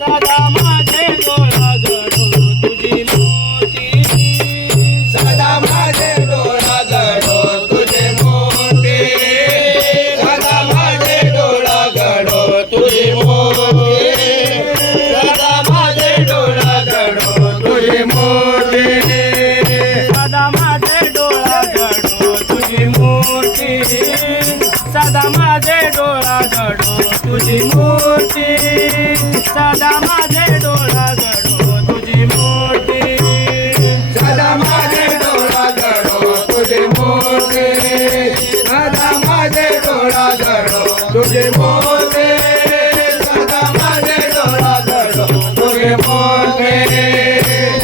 सदा माझे डोळा जडो तुझी मोठी सदा माझे डोळा जडो तुझे मोठे सदा माझे डोळा जडो तुझे मोठे सदा माझे डोळा जडो तुझे मोठे सदा माझे डोळा जडो तुझी मूर्ती सदा माझे डोळा जडो तुझी मूर्ती सदा माझे डोळा जडो तुझी मूर्ती सदा माझे डोळा जडो तुझे मोठे सदा माझे डोळा जडो तुझे मोठे सदा माझे डोळा जडो तुझे मोठे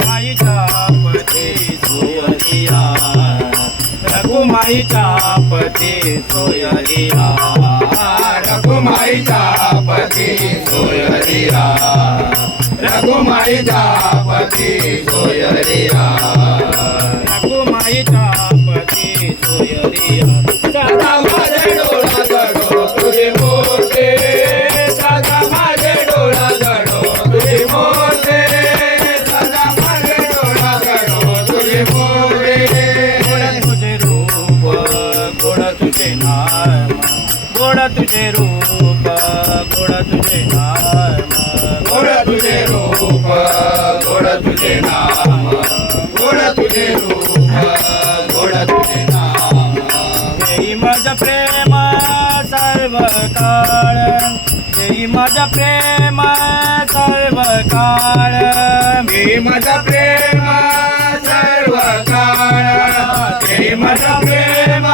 माईच्या पती सोयरिया रघुमाईच्या पती सोयरिया रघुमाईचा पती सोयरिया रघुमाईचा पती सोयरिया रघुमाईच्या पती सोयरिया सदा माझे डोळा जडो तुझे मोठे सदा माझे डोळा जडो तुझे मोठे सदा माझे डोळा जडो तुझे मोठे गोड तुझे रूप गोड तुझे नाम गोड तुझे रूप गोड तुझे नाम गोड तुझे रूप गोड तुझे नाम गोड तुझे रूप गोड तुझे नाम येई माझ प्रेम सर्व काळ येई माझ प्रेम सर्व काळ मी माझा प्रेम सर्व काळ मी माझा प्रेम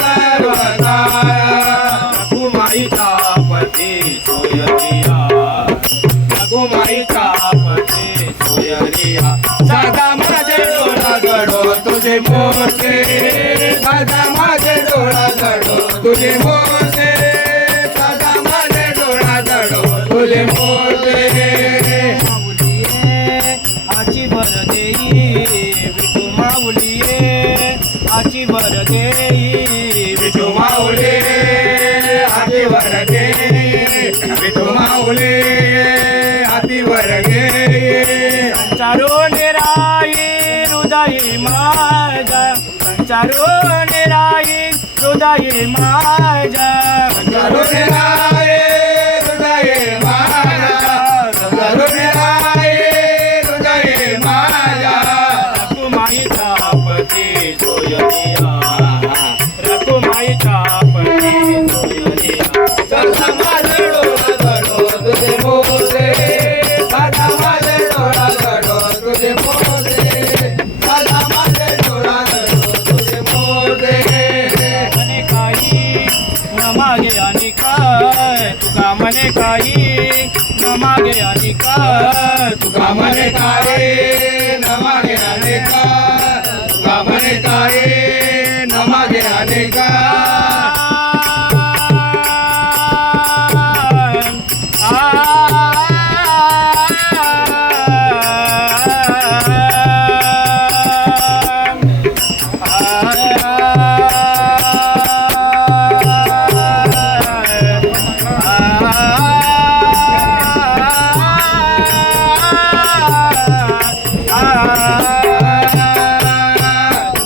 सर्व काळ रघुमाईचा पती सोयरिया रघुमाईचा पती सोयरिया सदा माझे डोळा जडो तुझे मोठे सदा माझे डोळा जडो तुझे मोठे सदा माझे डोळा जडो तुझे मोठे माऊलिये आची वर देई विठू माऊलिये आची वर देई विठू माऊली हाती वरगे विठू माऊली हाती वरगे संचारो निराई हृदयी माझा संचारो निराई हृदयी माझा करुणे राये हृदय माझा करुणे राये हृदय माझा रघुमाईचा पती सोयरिया रघुमाईचा पती सोयरिया सदा माझे डोळा जडो तुझे मोठे सदा माझे डोळा जडो तुझे मोठे सदा माझे डोळा जडो तुझे मोठे म्हणे काही न मागे आणि काय तुका म्हणे काही न मागे आणि काय तुका म्हणे काळे न मागे अनेका तुका म्हणे काळे न मागे अनेका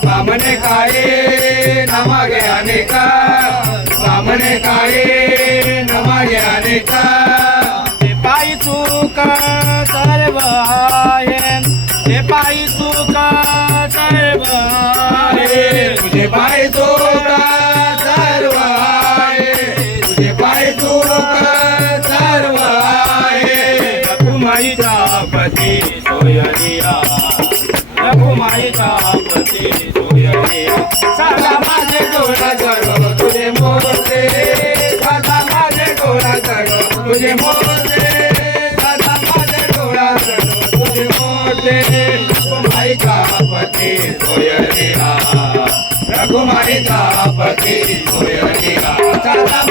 बामणे काळे न मागे अनेका बामणे काळे न मागे अनेका ते पायी चूक सर्व आहे ते पायी चूक सर्व आहे तुझे पाय चोरा सर्व आहे तुझे पाय चोरा सर्व आहे रघुमाईचा पती सोयरिया रघुमाईचा पती सोयरिया सदा माझे डोळा जडो तुझे मोठे सदा माझे डोळा जडो तुझे मोठे सदा माझे डोळा जडो तुझे मोठे रघुमाईचा पती सोयरिया रघुमाईचा पती सोयरिया सदा